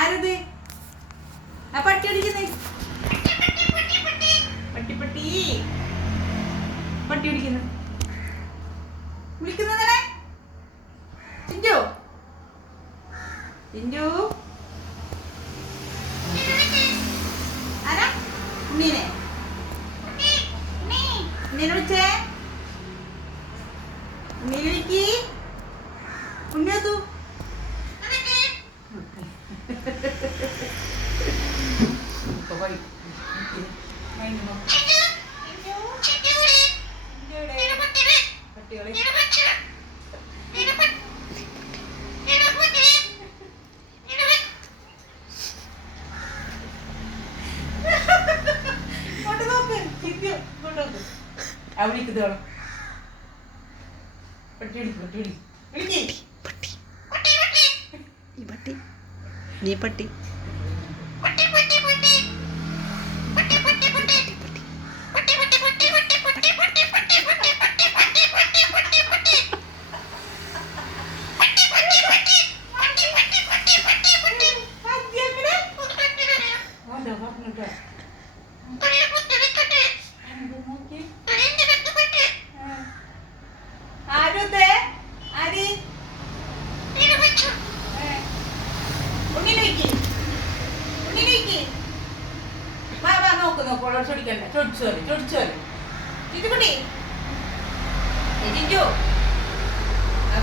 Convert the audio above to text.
ആരത്? ആ പട്ടി പിടിക്കുന്നേ പട്ടി ഉണ്ണീനെ. ഉണ്ണീനെ വിളിച്ചേ. ഉണ്ണീനെ വിളിക്ക്. ഉണ്ണിയതു ഇങ്ങോട്ട് നോക്ക്. ചിരിക്കൂ ഇങ്ങോട്ട് നോക്ക്. ആ വിളിക്കുന്നത് വേണം പട്ടി വിളിക്കും പട്ടി വിളിക്കും വിളിക്കേ. നീ പട്ടി നീ പട്ടി ആരുത്തെ ആര് ഉണ്ണിലേക്ക് ഉണ്ണിലേക്ക് വാ വാ നോക്ക് നോക്ക് ഓളോട് ചൊടിക്കണ്ട ചൊടിച്ചു പോലെ ചൊടിച്ചു പോലെ ചിറ്റുകുട്ടി ഏ, ചിഞ്ചു ആ,